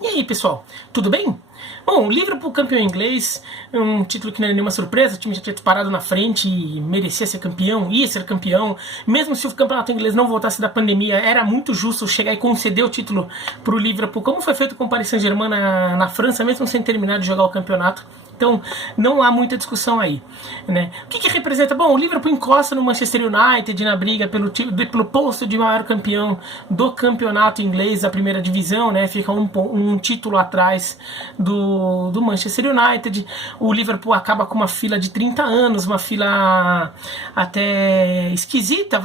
E aí, pessoal, tudo bem? Bom, o Liverpool campeão inglês, um título que não é nenhuma surpresa, o time já tinha disparado na frente e merecia ser campeão, ia ser campeão. Mesmo se o campeonato inglês não voltasse da pandemia, era muito justo chegar e conceder o título para o Liverpool, como foi feito com o Paris Saint-Germain na França, mesmo sem terminar de jogar o campeonato. Então, não há muita discussão aí, né? O que representa? Bom, o Liverpool encosta no Manchester United na briga pelo posto de maior campeão do campeonato inglês, da primeira divisão, né? Fica um título atrás do Manchester United. O Liverpool acaba com uma fila de 30 anos, uma fila até esquisita,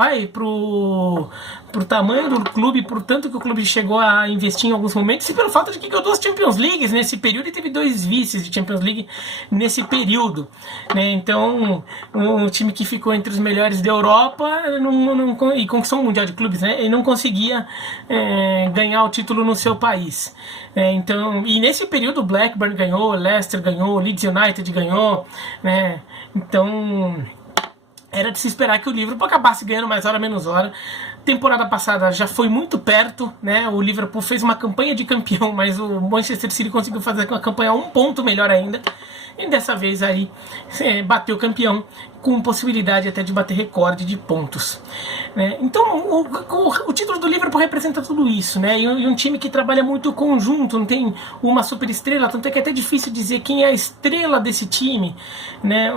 pro tamanho do clube, por tanto que o clube chegou a investir em alguns momentos, e pelo fato de que ganhou 2 Champions Leagues nesse período e teve 2 vices de Champions League nesse período, né? Então, um time que ficou entre os melhores da Europa e conquistou um Mundial de Clubes, né? Ele não conseguia ganhar o título no seu país. Então, e nesse período o Blackburn ganhou, Leicester ganhou, Leeds United ganhou, né? Então, era de se esperar que o Liverpool acabasse ganhando mais hora menos hora. Temporada passada já foi muito perto, né? O Liverpool fez uma campanha de campeão, mas o Manchester City conseguiu fazer uma campanha 1 ponto melhor ainda. E dessa vez aí bateu campeão, com possibilidade até de bater recorde de pontos, né? Então o título do Liverpool representa tudo isso, né? E um time que trabalha muito conjunto, não tem uma super estrela, tanto é que é até difícil dizer quem é a estrela desse time, né?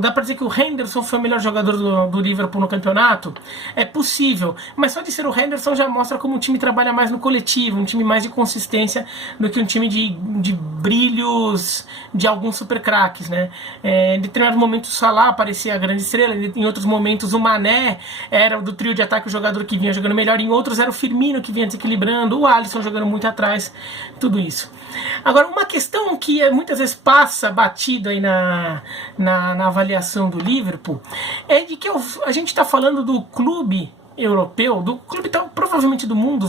Dá pra dizer que o Henderson foi o melhor jogador do Liverpool no campeonato? É possível, mas só de ser o Henderson já mostra como o time trabalha mais no coletivo, um time mais de consistência do que um time de brilhos de alguns super craques, né? Em determinados momentos o Salah aparecia a grande estrela, em outros momentos o Mané era do trio de ataque o jogador que vinha jogando melhor, em outros era o Firmino que vinha desequilibrando, o Alisson jogando muito atrás, tudo isso. Agora, uma questão que muitas vezes passa batido aí na avaliação do Liverpool é de que a gente está falando do clube europeu, do clube provavelmente do mundo,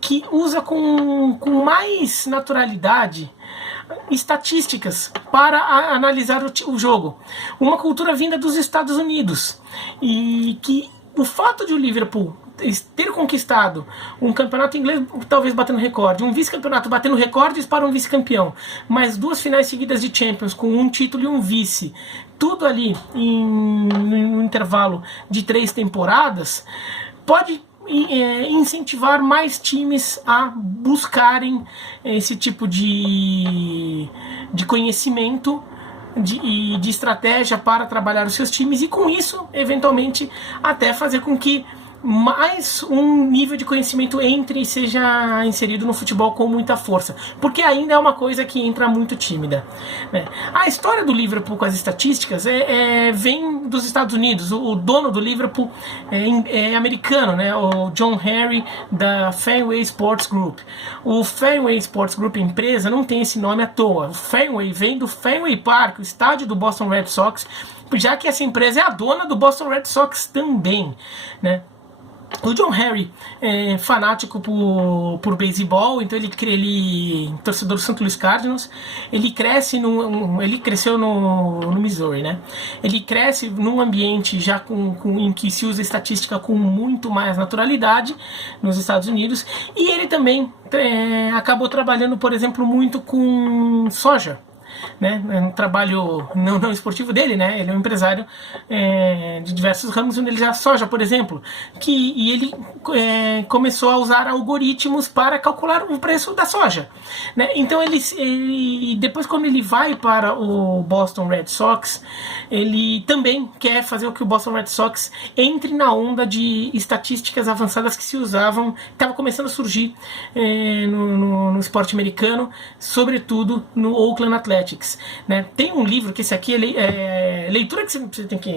que usa com mais naturalidade estatísticas para analisar o jogo. Uma cultura vinda dos Estados Unidos, e que o fato de o Liverpool ter conquistado um campeonato inglês, talvez batendo recorde, um vice-campeonato batendo recordes para um vice-campeão, mas 2 finais seguidas de Champions com um título e um vice, tudo ali em um intervalo de 3 temporadas, pode incentivar mais times a buscarem esse tipo de conhecimento e de estratégia para trabalhar os seus times, e com isso, eventualmente, até fazer com que mais um nível de conhecimento entre e seja inserido no futebol com muita força, porque ainda é uma coisa que entra muito tímida, né? A história do Liverpool com as estatísticas vem dos Estados Unidos. O dono do Liverpool é americano, né? O John Henry, da Fenway Sports Group. O Fenway Sports Group, empresa, não tem esse nome à toa. O Fenway vem do Fenway Park, o estádio do Boston Red Sox, já que essa empresa é a dona do Boston Red Sox também, né? O John Henry é fanático por beisebol, então ele torcedor do St. Louis Cardinals. Ele cresceu no Missouri, né? Ele cresce num ambiente já em que se usa estatística com muito mais naturalidade nos Estados Unidos, e ele também acabou trabalhando, por exemplo, muito com soja, né? É um trabalho não esportivo dele, né? Ele é um empresário de diversos ramos, onde ele já soja, por exemplo, e ele começou a usar algoritmos para calcular o preço da soja, né? Então ele depois, quando ele vai para o Boston Red Sox, ele também quer fazer com que o Boston Red Sox entre na onda de estatísticas avançadas que se usavam, que estava começando a surgir no esporte americano, sobretudo no Oakland Athletics, né? Tem um livro que esse aqui leitura que você tem que,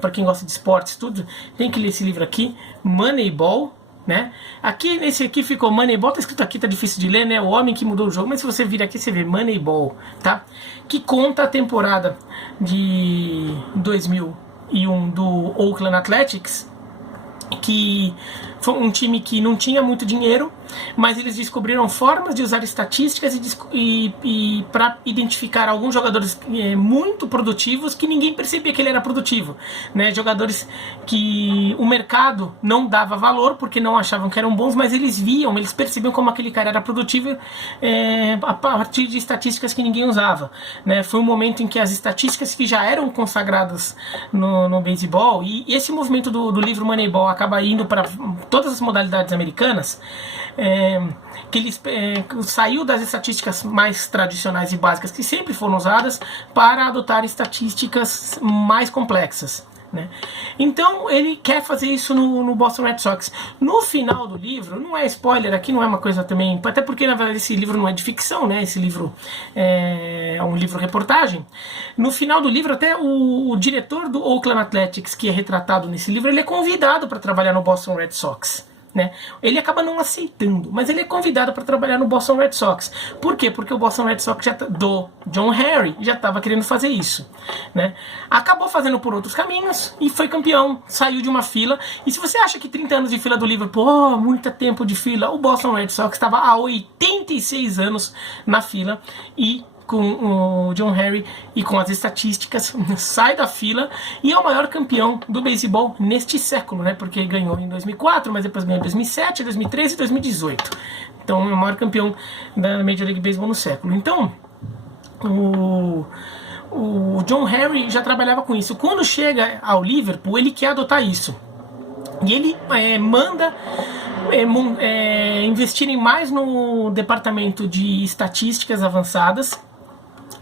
para quem gosta de esportes, tudo, tem que ler esse livro aqui, Moneyball, né? Aqui, nesse aqui ficou Moneyball, tá escrito aqui, tá difícil de ler, né? O homem que mudou o jogo, mas se você vir aqui, você vê Moneyball, tá? Que conta a temporada de 2001 do Oakland Athletics, que foi um time que não tinha muito dinheiro, mas eles descobriram formas de usar estatísticas e para identificar alguns jogadores muito produtivos que ninguém percebia que ele era produtivo, né? Jogadores que o mercado não dava valor porque não achavam que eram bons, mas eles viam, eles percebiam como aquele cara era produtivo a partir de estatísticas que ninguém usava, né? Foi um momento em que as estatísticas que já eram consagradas no beisebol, e esse movimento do livro Moneyball acaba indo para todas as modalidades americanas, que ele saiu das estatísticas mais tradicionais e básicas que sempre foram usadas para adotar estatísticas mais complexas, né? Então ele quer fazer isso no Boston Red Sox. No final do livro, não é spoiler aqui, não é uma coisa também, até porque na verdade esse livro não é de ficção, né? Esse livro é um livro reportagem. No final do livro, até o diretor do Oakland Athletics, que é retratado nesse livro, ele é convidado para trabalhar no Boston Red Sox, né? Ele acaba não aceitando, mas ele é convidado para trabalhar no Boston Red Sox. Por quê? Porque o Boston Red Sox do John Harry já estava querendo fazer isso, né? Acabou fazendo por outros caminhos e foi campeão, saiu de uma fila. E se você acha que 30 anos de fila do Liverpool, muito tempo de fila, o Boston Red Sox estava há 86 anos na fila e com o John Harry e com as estatísticas, sai da fila e é o maior campeão do beisebol neste século, né? Porque ganhou em 2004, mas depois ganhou em 2007, 2013 e 2018. Então é o maior campeão da Major League Baseball no século. Então o John Harry já trabalhava com isso. Quando chega ao Liverpool, ele quer adotar isso. E ele manda investirem mais no departamento de estatísticas avançadas.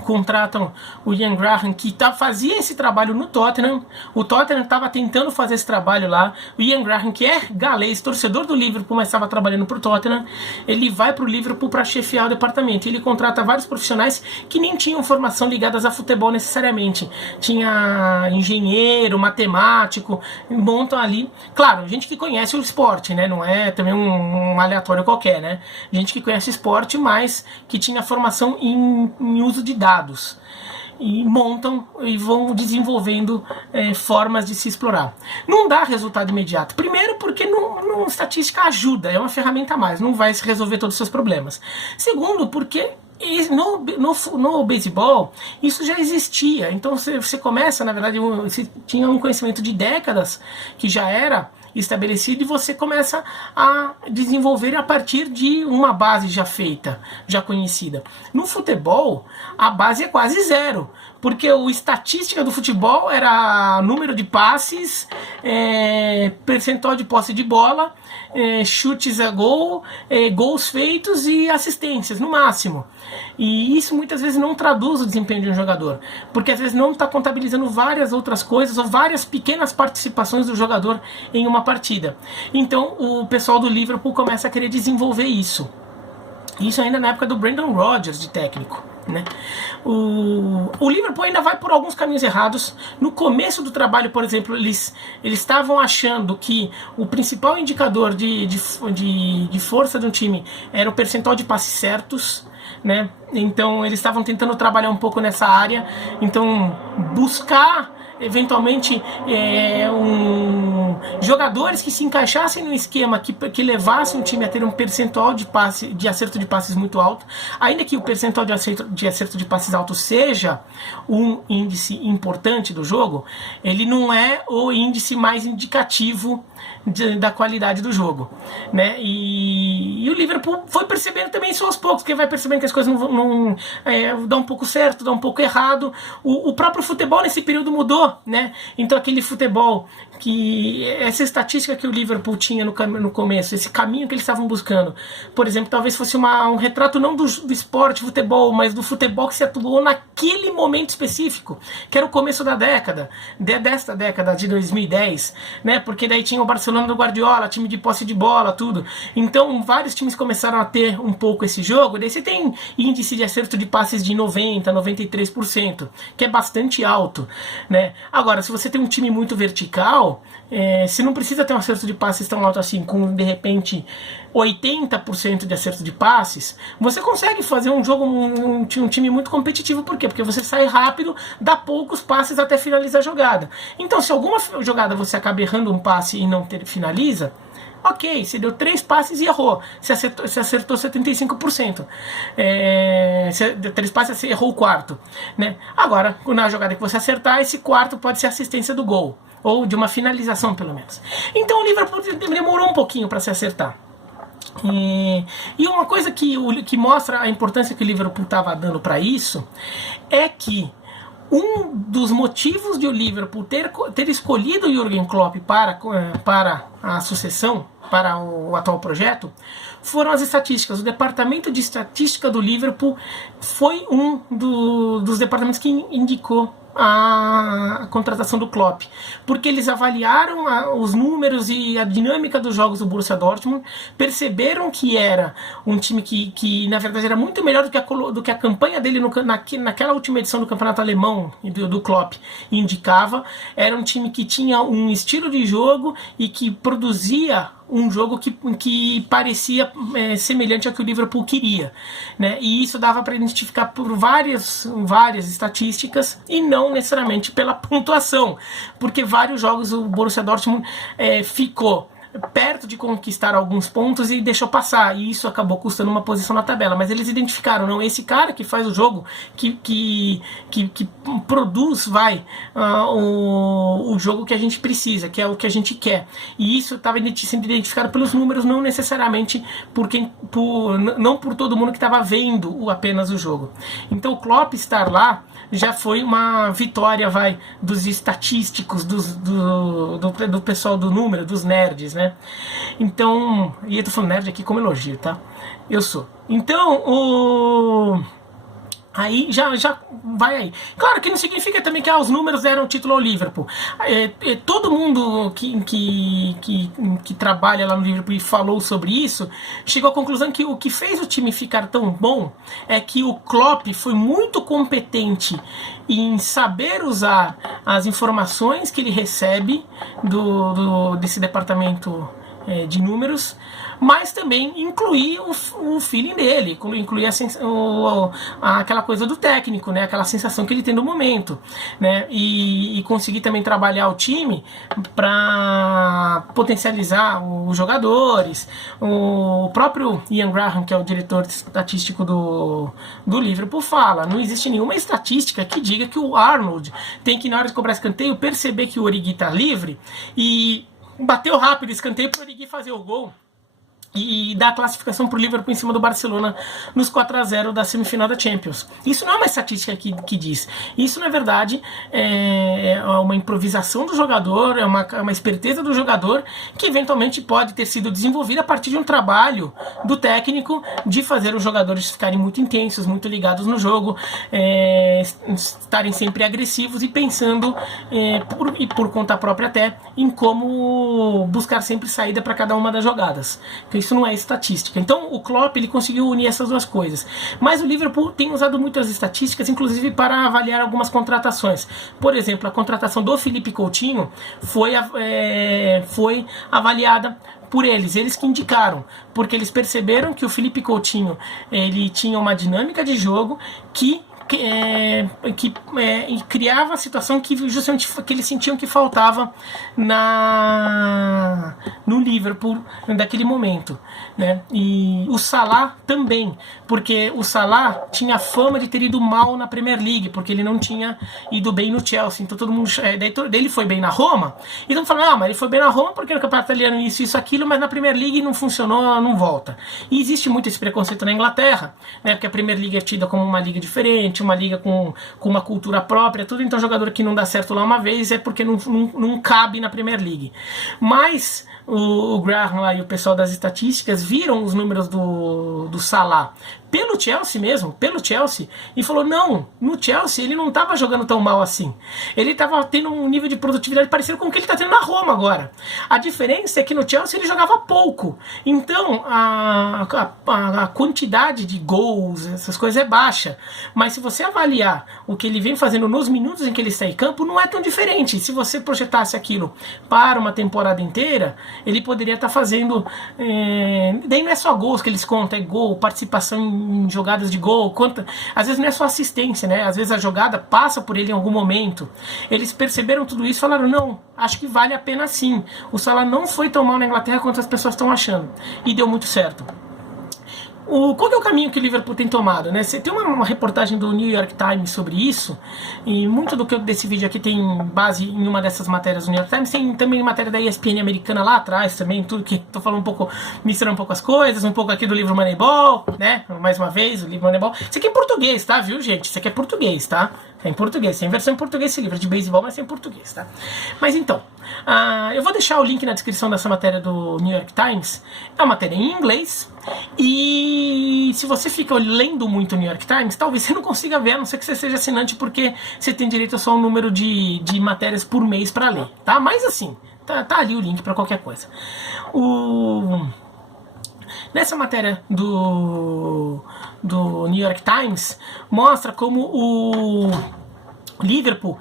Contratam o Ian Graham, que fazia esse trabalho no Tottenham. O Tottenham estava tentando fazer esse trabalho lá. O Ian Graham, que é galês, torcedor do Liverpool, mas estava trabalhando para o Tottenham, ele vai para o Liverpool para chefiar o departamento. Ele contrata vários profissionais que nem tinham formação ligadas a futebol necessariamente. Tinha engenheiro, matemático, montam ali. Claro, gente que conhece o esporte, né? Não é também um aleatório qualquer, né? Gente que conhece o esporte, mas que tinha formação em uso de dados. E montam e vão desenvolvendo formas de se explorar. Não dá resultado imediato. Primeiro porque estatística ajuda, é uma ferramenta a mais, não vai resolver todos os seus problemas. Segundo porque no beisebol isso já existia. Então você começa, na verdade, você tinha um conhecimento de décadas que já era estabelecido e você começa a desenvolver a partir de uma base já feita, já conhecida. No futebol, a base é quase zero, porque a estatística do futebol era número de passes, percentual de posse de bola, chutes a gol, gols feitos e assistências, no máximo. E isso muitas vezes não traduz o desempenho de um jogador, porque às vezes não está contabilizando várias outras coisas ou várias pequenas participações do jogador em uma partida. Então o pessoal do Liverpool começa a querer desenvolver isso. Isso ainda na época do Brendan Rodgers de técnico, né? O Liverpool ainda vai por alguns caminhos errados. No começo do trabalho, por exemplo, eles estavam achando que o principal indicador de força de um time era o percentual de passes certos, né? Então eles estavam tentando trabalhar um pouco nessa área. Então buscar eventualmente jogadores que se encaixassem no esquema que levassem o time a ter um percentual de acerto de passes muito alto, ainda que o percentual de acerto de passes alto seja um índice importante do jogo, ele não é o índice mais indicativo da qualidade do jogo, né? E o Liverpool foi percebendo também isso aos poucos, porque vai percebendo que as coisas não dão um pouco certo, dão um pouco errado. O próprio futebol nesse período mudou, né? Então aquele futebol essa estatística que o Liverpool tinha no começo, esse caminho que eles estavam buscando, por exemplo, talvez fosse um retrato não do esporte futebol, mas do futebol que se atuou naquele momento específico, que era o começo da década, desta década de 2010, né? Porque daí tinha o Barcelona do Guardiola, time de posse de bola, tudo. Então vários times começaram a ter um pouco esse jogo. Daí você tem índice de acerto de passes de 90%, 93%, que é bastante alto, né? Agora, se você tem um time muito vertical, você não precisa ter um acerto de passes tão alto assim, com de repente 80% de acerto de passes, você consegue fazer um jogo, um time muito competitivo. Por quê? Porque você sai rápido, dá poucos passes até finalizar a jogada. Então, se alguma jogada você acaba errando um passe e não finaliza, Ok, você deu 3 passes e errou. Você acertou 75%. Você deu 3 passes e você errou o quarto. Né? Agora, na jogada que você acertar, esse quarto pode ser assistência do gol. Ou de uma finalização, pelo menos. Então o Liverpool demorou um pouquinho para se acertar. E uma coisa que mostra a importância que o Liverpool estava dando para isso é que um dos motivos de o Liverpool ter escolhido o Jürgen Klopp para a sucessão, para o atual projeto, foram as estatísticas. O departamento de estatística do Liverpool foi um dos departamentos que indicou a contratação do Klopp, porque eles avaliaram os números e a dinâmica dos jogos do Borussia Dortmund, perceberam que era um time que na verdade era muito melhor do que a campanha dele naquela última edição do campeonato alemão do Klopp indicava. Era um time que tinha um estilo de jogo e que produzia um jogo que parecia semelhante ao que o Liverpool queria, né? E isso dava para identificar por várias estatísticas e não necessariamente pela pontuação, porque vários jogos o Borussia Dortmund ficou perto de conquistar alguns pontos e deixou passar, e isso acabou custando uma posição na tabela. Mas eles identificaram, não, esse cara que faz o jogo, que produz o jogo que a gente precisa, que é o que a gente quer, e isso estava sendo identificado pelos números, não necessariamente não por todo mundo que estava vendo apenas o jogo. Então o Klopp estar lá já foi uma vitória dos estatísticos, do pessoal do número, dos nerds, né? Então, e eu tô falando nerd aqui como elogio, tá? Eu sou. Então, aí já vai aí. Claro que não significa também que os números deram título ao Liverpool. Todo mundo que trabalha lá no Liverpool e falou sobre isso chegou à conclusão que o que fez o time ficar tão bom é que o Klopp foi muito competente em saber usar as informações que ele recebe desse departamento de números, mas também incluir o feeling dele, incluir aquela coisa do técnico, né? Aquela sensação que ele tem no momento, né? E conseguir também trabalhar o time para potencializar os jogadores. O próprio Ian Graham, que é o diretor estatístico do Liverpool, fala: não existe nenhuma estatística que diga que o Arnold tem que, na hora de cobrar escanteio, perceber que o Origi está livre e bateu rápido o escanteio para o Origi fazer o gol e dar a classificação para o Liverpool em cima do Barcelona nos 4-0 da semifinal da Champions. Isso não é uma estatística que diz. Isso, na verdade, é uma improvisação do jogador, é uma esperteza do jogador que eventualmente pode ter sido desenvolvida a partir de um trabalho do técnico de fazer os jogadores ficarem muito intensos, muito ligados no jogo, estarem sempre agressivos e pensando, por conta própria até, em como buscar sempre saída para cada uma das jogadas. Isso não é estatística. Então o Klopp ele conseguiu unir essas duas coisas. Mas o Liverpool tem usado muitas estatísticas, inclusive para avaliar algumas contratações. Por exemplo, a contratação do Felipe Coutinho foi avaliada por eles que indicaram, porque eles perceberam que o Felipe Coutinho ele tinha uma dinâmica de jogo que criava a situação que justamente que eles sentiam que faltava no Liverpool daquele momento, né? E o Salah também, porque o Salah tinha fama de ter ido mal na Premier League, porque ele não tinha ido bem no Chelsea. Então todo mundo ele foi bem na Roma, e então falando, mas ele foi bem na Roma porque no campeonato italiano isso, aquilo, mas na Premier League não funcionou, não volta. E existe muito esse preconceito na Inglaterra, né? Porque a Premier League é tida como uma liga diferente, uma liga com uma cultura própria, tudo. Então jogador que não dá certo lá uma vez é porque não cabe na Premier League. Mas o Graham lá e o pessoal das estatísticas viram os números do Salah pelo Chelsea, e falou, não, no Chelsea ele não estava jogando tão mal assim. Ele estava tendo um nível de produtividade parecido com o que ele está tendo na Roma agora. A diferença é que no Chelsea ele jogava pouco. Então a quantidade de gols, essas coisas é baixa. Mas se você avaliar o que ele vem fazendo nos minutos em que ele está em campo, não é tão diferente. Se você projetasse aquilo para uma temporada inteira, ele poderia estar fazendo, daí não é só gols que eles contam, é gol, participação em jogadas de gol, conta, às vezes não é só assistência, né? Às vezes a jogada passa por ele em algum momento. Eles perceberam tudo isso e falaram, não, acho que vale a pena sim. O Salah não foi tão mal na Inglaterra quanto as pessoas estão achando. E deu muito certo. Qual que é o caminho que o Liverpool tem tomado, né? Você tem uma reportagem do New York Times sobre isso, e muito do que desse vídeo aqui tem base em uma dessas matérias do New York Times, tem também matéria da ESPN americana lá atrás também, tudo que tô falando um pouco, misturando um pouco as coisas, um pouco aqui do livro Moneyball, né? Mais uma vez, o livro Moneyball. Isso aqui é em português, tá, viu, gente? Isso aqui é português, tá? É em português, tem versão em português esse livro de beisebol, mas é em português, tá? Mas então, eu vou deixar o link na descrição dessa matéria do New York Times. É uma matéria em inglês, e se você fica lendo muito o New York Times, talvez você não consiga ver, a não ser que você seja assinante, porque você tem direito a só um número de matérias por mês para ler, tá? Mas assim, tá ali o link para qualquer coisa. Nessa matéria do New York Times, mostra como o Liverpool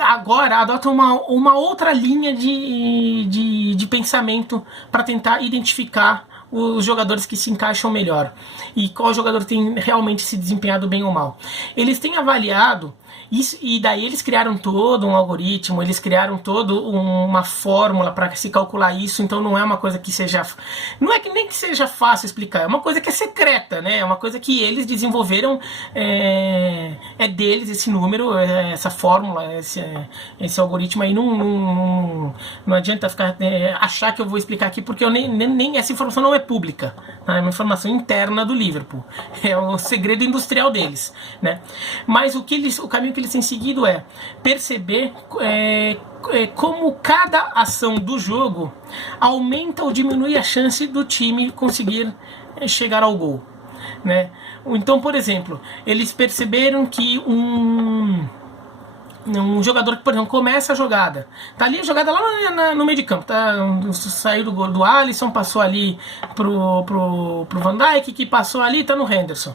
agora adota uma outra linha de pensamento para tentar identificar os jogadores que se encaixam melhor e qual jogador tem realmente se desempenhado bem ou mal. Eles têm avaliado isso, e daí eles criaram todo um algoritmo, eles criaram toda uma fórmula para se calcular isso, então não é uma coisa que seja... Não é que nem que seja fácil explicar, é uma coisa que é secreta, né? É uma coisa que eles desenvolveram, é deles esse número, essa fórmula, esse algoritmo aí, não adianta ficar, achar que eu vou explicar aqui, porque nem essa informação não é pública, tá? É uma informação interna do Liverpool, é o segredo industrial deles, né? Mas o caminho que eles têm seguido é perceber como cada ação do jogo aumenta ou diminui a chance do time conseguir chegar ao gol, né? Então, por exemplo, eles perceberam que um jogador que, por exemplo, começa a jogada, tá ali a jogada lá no meio de campo, tá? Saiu do Alisson, passou ali pro Van Dijk, que passou ali, tá no Henderson.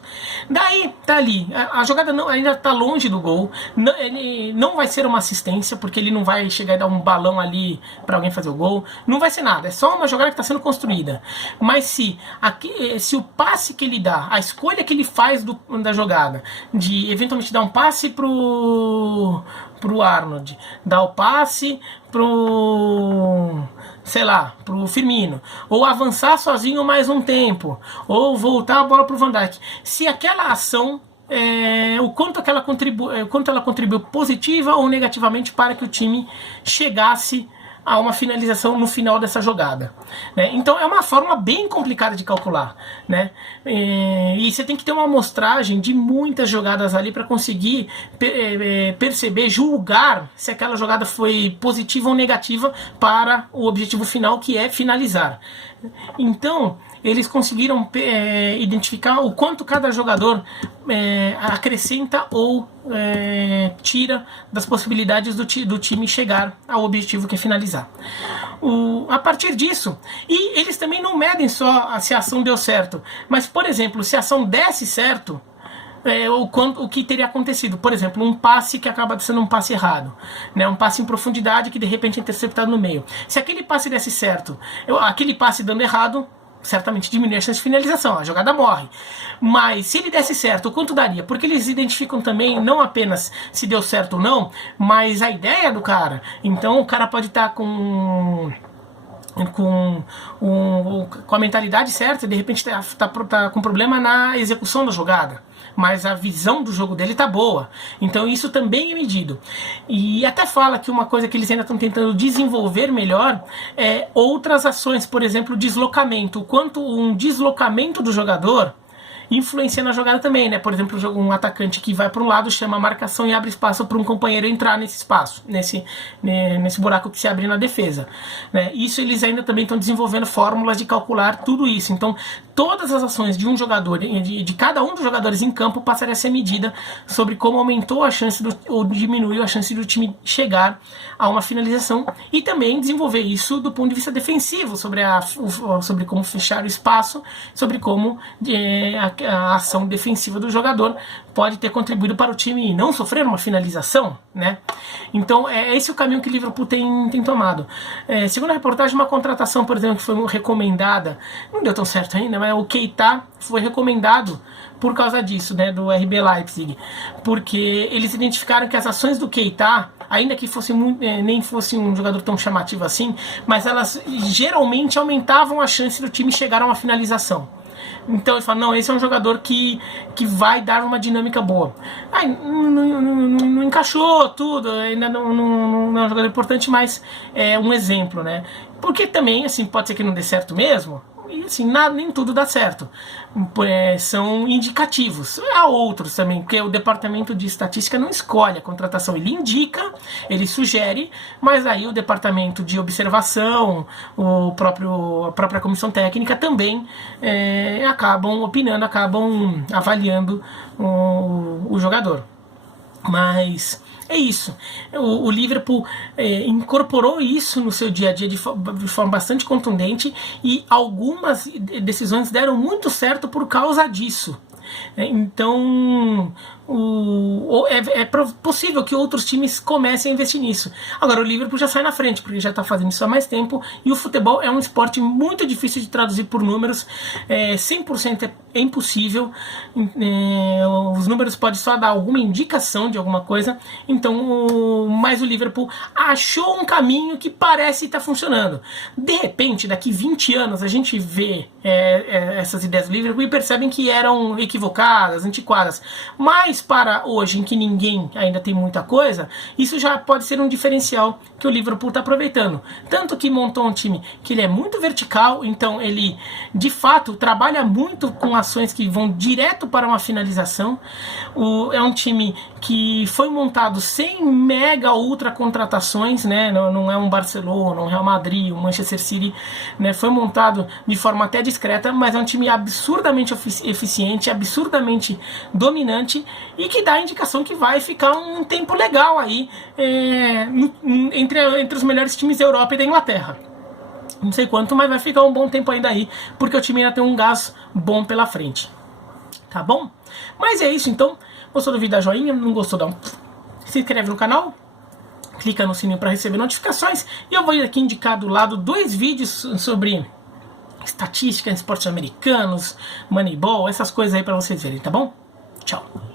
Daí, tá ali, a jogada ainda tá longe do gol, ele não vai ser uma assistência, porque ele não vai chegar e dar um balão ali para alguém fazer o gol, não vai ser nada, é só uma jogada que está sendo construída. Mas se o passe que ele dá, a escolha que ele faz da jogada, de eventualmente dar um passe pro Arnold, dar o passe pro Firmino, ou avançar sozinho mais um tempo, ou voltar a bola pro Van Dijk, se aquela ação o quanto ela contribuiu positiva ou negativamente para que o time chegasse a uma finalização no final dessa jogada, né? Então é uma fórmula bem complicada de calcular, né? E você tem que ter uma amostragem de muitas jogadas ali para conseguir perceber, julgar se aquela jogada foi positiva ou negativa para o objetivo final, que é finalizar. Então eles conseguiram identificar o quanto cada jogador acrescenta ou tira das possibilidades do time chegar ao objetivo que é finalizar. A partir disso, e eles também não medem só se a ação deu certo, mas, por exemplo, se a ação desse certo, o que teria acontecido. Por exemplo, um passe que acaba sendo um passe errado, né? Um passe em profundidade que de repente é interceptado no meio. Se aquele passe desse certo, aquele passe dando errado, certamente diminui a chance de finalização, a jogada morre. Mas se ele desse certo, o quanto daria? Porque eles identificam também não apenas se deu certo ou não, mas a ideia do cara. Então o cara pode estar com a mentalidade certa e de repente tá com problema na execução da jogada, mas a visão do jogo dele tá boa. Então isso também é medido. E até fala que uma coisa que eles ainda estão tentando desenvolver melhor é outras ações, por exemplo, deslocamento. O quanto um deslocamento do jogador influencia na jogada também, né? Por exemplo, um atacante que vai para um lado chama a marcação e abre espaço para um companheiro entrar nesse espaço, nesse buraco que se abre na defesa, né? Isso eles ainda também estão desenvolvendo fórmulas de calcular tudo isso. Então, todas as ações de um jogador, de cada um dos jogadores em campo, passaria a ser medida sobre como aumentou a chance ou diminuiu a chance do time chegar a uma finalização, e também desenvolver isso do ponto de vista defensivo, sobre como fechar o espaço, sobre como a ação defensiva do jogador pode ter contribuído para o time não sofrer uma finalização, né? Então é esse o caminho que o Liverpool tem tomado. Segundo a reportagem, uma contratação, por exemplo, que foi recomendada, não deu tão certo ainda, mas o Keita foi recomendado por causa disso, né, do RB Leipzig, porque eles identificaram que as ações do Keita, ainda que fosse nem fosse um jogador tão chamativo assim, mas elas geralmente aumentavam a chance do time chegar a uma finalização. Então ele fala, não, esse é um jogador que vai dar uma dinâmica boa. Aí, não encaixou tudo, ainda não é um jogador importante, mas é um exemplo, né? Porque também, assim, pode ser que não dê certo mesmo, e assim, nem tudo dá certo. São indicativos. Há outros também, porque o departamento de estatística não escolhe a contratação, ele indica, ele sugere, mas aí o departamento de observação, a própria comissão técnica também acabam opinando, acabam avaliando o jogador. Mas é isso. O Liverpool incorporou isso no seu dia a dia de forma bastante contundente, e algumas decisões deram muito certo por causa disso. Então é possível que outros times comecem a investir nisso. Agora o Liverpool já sai na frente, porque já está fazendo isso há mais tempo, e o futebol é um esporte muito difícil de traduzir por números. 100% é impossível. Os números podem só dar alguma indicação de alguma coisa. Então, mas o Liverpool achou um caminho que parece estar funcionando. De repente, daqui 20 anos, a gente vê essas ideias do Liverpool e percebem que eram equivocadas, antiquadas. Mas para hoje, em que ninguém ainda tem muita coisa, isso já pode ser um diferencial que o Liverpool está aproveitando. Tanto que montou um time que ele é muito vertical, então ele de fato trabalha muito com ações que vão direto para uma finalização. É um time que foi montado sem mega ultra contratações, né? Não é um Barcelona, um Real Madrid, um Manchester City, né? Foi montado de forma até discreta, mas é um time absurdamente eficiente, absurdamente dominante, e que dá a indicação que vai ficar um tempo legal aí entre os melhores times da Europa e da Inglaterra. Não sei quanto, mas vai ficar um bom tempo ainda aí, porque o time ainda tem um gás bom pela frente. Tá bom? Mas é isso então. Gostou do vídeo, dá joinha, não gostou, se inscreve no canal, clica no sininho para receber notificações, e eu vou aqui indicar do lado 2 vídeos sobre estatística em esportes americanos, Moneyball, essas coisas aí para vocês verem, tá bom? Tchau!